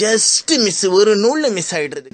Just miss, ஒரு நூல்ல miss ஆயிடுறது.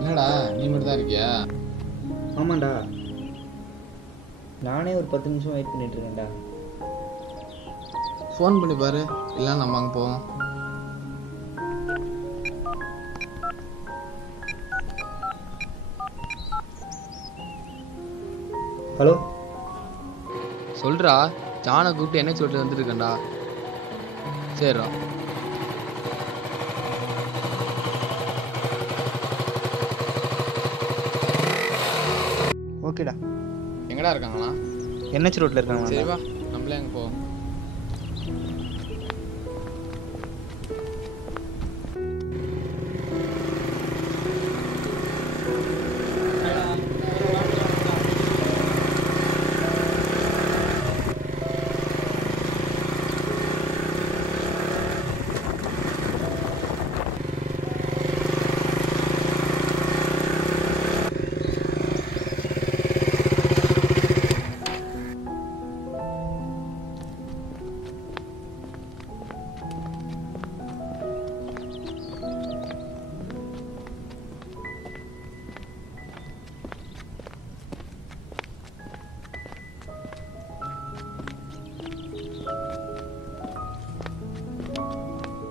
என்னடா நீ மட்டும் தான் இருக்கியா? ஆமாண்டா, நானே ஒரு 10 நிமிஷம் வெயிட் பண்ணிட்டு இருக்கேன்டா. ஃபோன் பண்ணி பாரு, இல்லை நம்ம அங்கே போவோம். ஹலோ, சொல்கிறா. ஜானை கூப்பிட்டு என்ன சொல்லிட்டு வந்துருக்கேன்டா. சரிடா. ஓகேடா. எங்கடா இருக்காங்களா? NH ரோட்டில் இருக்காங்களா? சரி வா, நம்மளே அங்கே போவோம்.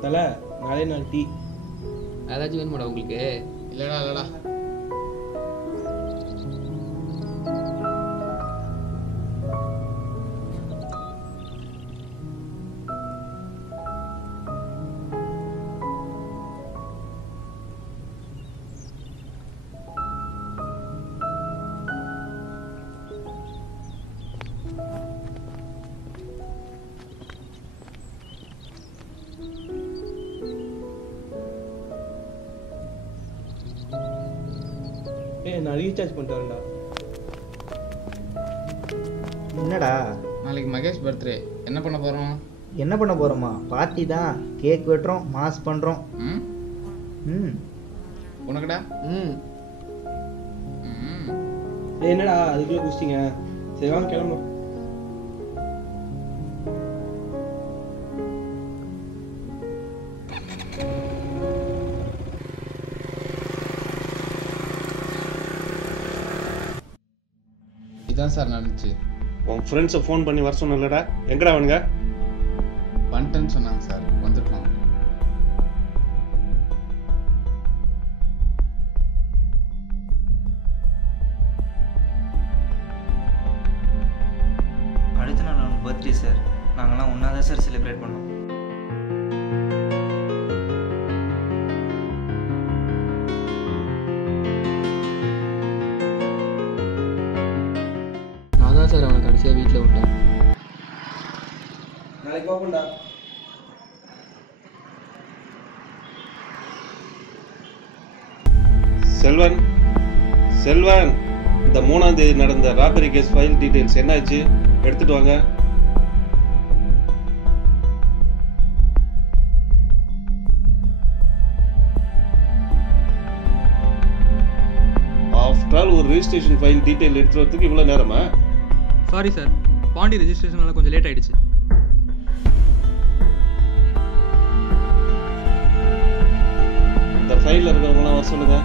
தலை, நாளே நாள் டீ ஏதாச்சும் வேணுமாடா உங்களுக்கு? இல்லைடா. நான் ரீசார்ஜ் பண்ணிட்டு வரேன்டா. என்னடா? நாளைக்கு மகேஷ் பர்த்டே. என்ன பண்ண போகிறோம்? என்ன பண்ண போகிறோமா? பார்ட்டி தான். கேக் வெட்டுறோம், மாஸ் பண்ணுறோம். உனக்குடா? என்னடா அதுக்குள்ளே குடிச்சிங்க? சரி வாங்க கிளம்பும். இதான் சார் நடந்துச்சு. உன் ஃப்ரெண்ட்ஸை ஃபோன் பண்ணி வர சொன்னலடா, எங்கடா அவனுங்க? வந்துட்டேன்னு சொன்னாங்க சார், வந்துருக்கோம். அடுத்த நாள் அவனுக்கு பர்த்டே சார். நாங்கள்லாம் ஒன்றா தான் சார் செலிப்ரேட் பண்ணோம். நான் தான் சார் அவனை கடைசியாக வீட்டில் விட்டேன். நாளைக்கு பார்ப்போம்டா. செல்வன், இந்த 3ஆம் தேதி நடந்த ராபரி கேஸ் ஃபைல் டீடைல்ஸ் என்னாச்சு? எடுத்துட்டு வாங்க. ஆஃப்டர் ஆல் ஒரு ரெஜிஸ்ட்ரேஷன் ஃபைல் டீடைல் எடுத்து வரதுக்கு இவ்வளோ நேரமா? சாரி சார், பாண்டி ரெஜிஸ்ட்ரேஷனால கொஞ்சம் லேட் ஆயிடுச்சு. இந்த ஃபைலில் இருக்கிறவங்களாம் வர சொல்லுங்க.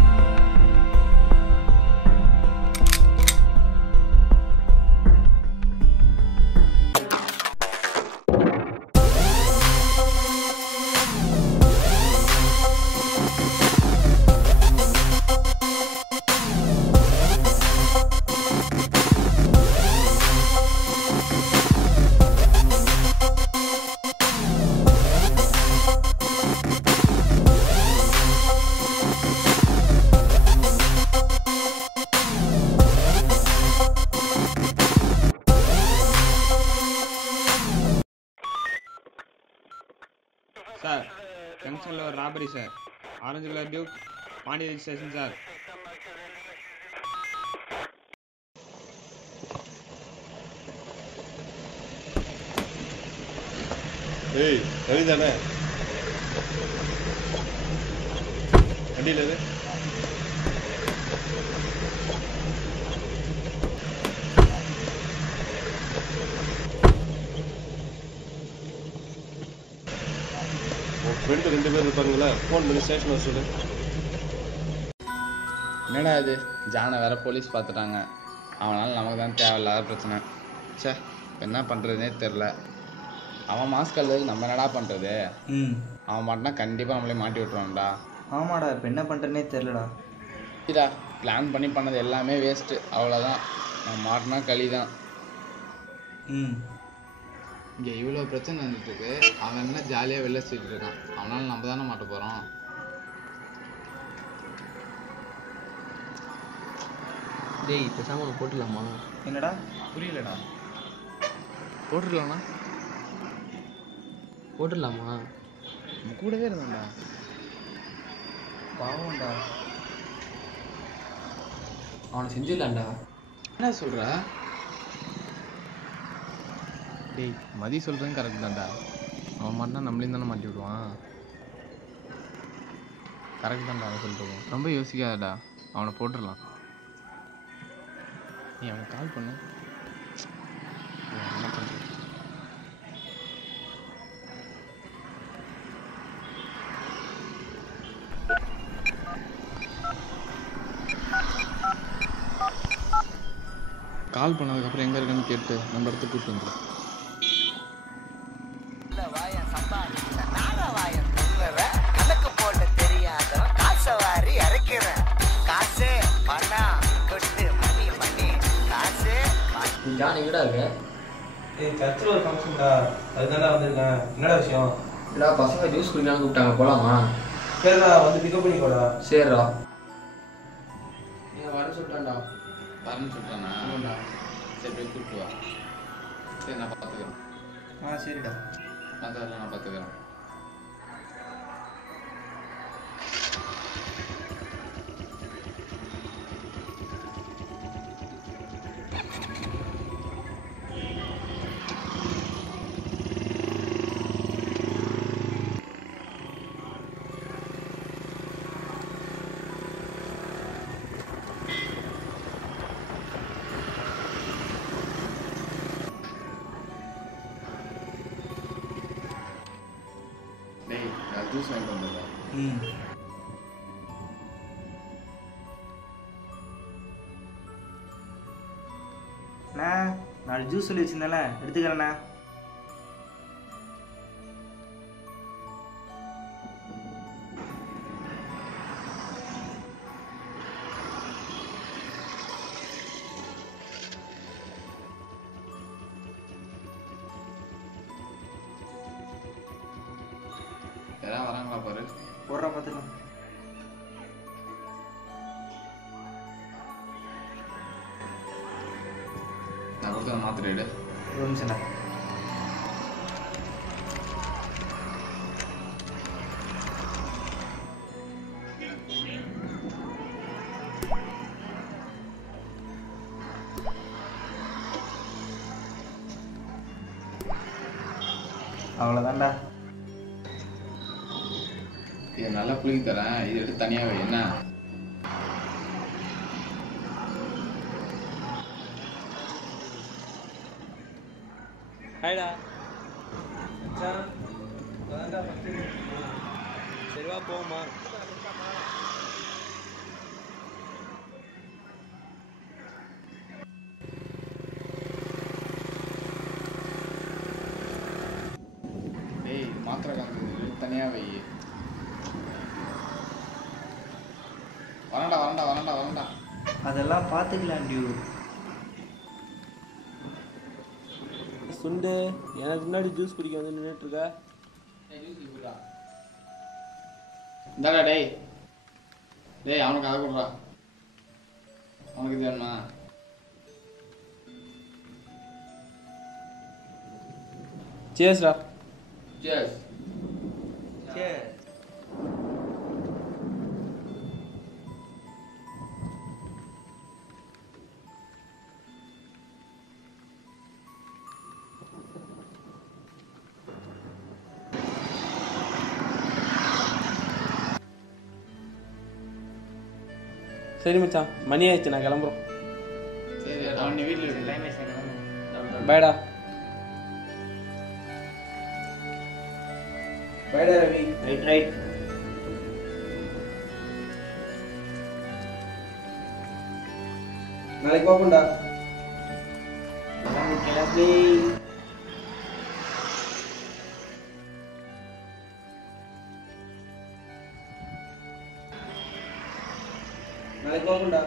ஜங்ஷனில் ஒரு robbery sir. Orange colour Duke, Pondy registration sir. ஏய் ரவி தானே? வண்டியில் இரு. உன் ஃப்ரெண்டு 2 பேர் இருப்பாங்களா? ஃபோன் பண்ணி ஸ்டேஷன் வர சொல்லு. என்னடா இது, ஜானை வேற போலீஸ் பார்த்துட்டாங்க. அவனால் நமக்கு தான் தேவையில்லாத பிரச்சனை. சே, என்ன பண்ணுறதுனே தெரில. அவன் மாஸ்க் கல்லுக்கு நம்ம என்னடா பண்ணுறது? அவன் மாட்டினா கண்டிப்பாக நம்மளே மாட்டி விட்டுருவான்டா. ஆமாடா, இப்போ என்ன பண்ணுறதுனே தெரிலடா. இதா பிளான் பண்ணி பண்ணது எல்லாமே வேஸ்ட்டு, அவ்வளோதான். நம்ம மாட்டினா களி தான். இங்கே இவ்வளோ பிரச்சனை வந்துட்டுருக்கு, அவன் என்ன ஜாலியாக வெளில சுற்றிட்டு இருக்கான். அவனால் நம்ம தானே மாட்ட போகிறோம். டேய் பேசாமல் ஒன்று போட்டுடலாமா? என்னடா புரியலடா. போட்டுடலாம்ண்ணா. போட்டுடலாமா? நம்ம கூடவே இருந்தான்டா. பாவம்டா. அவனை செஞ்சிடலாம்டா. என்ன சொல்கிற? டேய் மதி சொல்கிறதும் கரெக்ட் தான்டா. அவன் மாட்டினா நம்மளையும் தானே மாட்டி விடுவான். கரெக்ட் தான்டா அவன் சொல்லிட்டு. ரொம்ப யோசிக்காதடா, அவனை போட்டுடலாம். நீ அவனுக்கு கால் பண்ணு. என்ன பண்ணுறது? கால் பண்ணதுக்கப்புறம் எங்கே இருக்குன்னு கேட்டு நம்ம இடத்துக்கு கூப்பிட்டு வந்துடும். கணக்கு போட்டு தெரியாத காசவாரி இறக்கிறேன். காசு பணம் கொட்டு மணி மணி காசு. ஜான் எங்கடா இருக்க? சர்ச்சில் ஒரு ஃபங்க்ஷன்டா, அதுதானே வந்திருக்கேன். என்னடா விஷயம்? இல்லடா, பசங்க ஜூஸ் குடிக்கலாம்னு கூப்பிட்டாங்க, போகலாமா? சரிடா, வந்து பிக்கப் பண்ணிக்கோடா. சரிடா. நீங்கள் வர சொல்லிட்டான்டா. வரேன்னு சொல்லிட்டானா? ஆமாண்டா. சரி போய் கூப்பிட்டு வா. சரி நான் பார்த்துக்கிறேன். சரிடா. அதெல்லாம் நான் பார்த்துக்கிறேன். டேய் நான் ஜூஸ் வாங்கிட்டு வந்துடுறேன். அண்ணா, 4 ஜூஸ் சொல்லி வச்சிருந்தேன்ல, எடுத்துக்கிறேண்ணா. யாராவது வராங்களா பாரு. போடுறா பார்த்துக்கலாம். நான் கொடுத்த மாத்திரை எடு. ஒரு நிமிஷம்டா. அவ்வளோதான்டா. இது நல்லா புளிக்கு தரேன், இது எடுத்து தனியாக வை. என்ன ஹாய்டா மச்சான், அதான்டா ஃபஸ்ட்டு. சரி வா போமா. டேய் மாத்திரை கலந்து எடுத்து தனியாக வை. வரண்டா வரண்டா வரண்டா வரண்டா. அதெல்லாம் பார்த்துக்கலாம் டியூ. சுண்டு, எனக்கு முன்னாடி ஜூஸ் குடிக்க வந்து நின்றுட்டு இருக்க. இந்தாடா டேய். டேய் அவனுக்கு அதை கொடுறா. அவனுக்கு இது வேணுமா? சேஸ்டா. Cheers. சரி. சரி மச்சான், மணி ஆயிடுச்சு, நான் கிளம்புறோம். சரி அவன் நீ வீட்டில் பாய்டா. பாய்டா ரவி. ரைட். நாளைக்கு பார்ப்போம்டா. கிளம்பி நாளைக்கு பார்ப்போம்டா.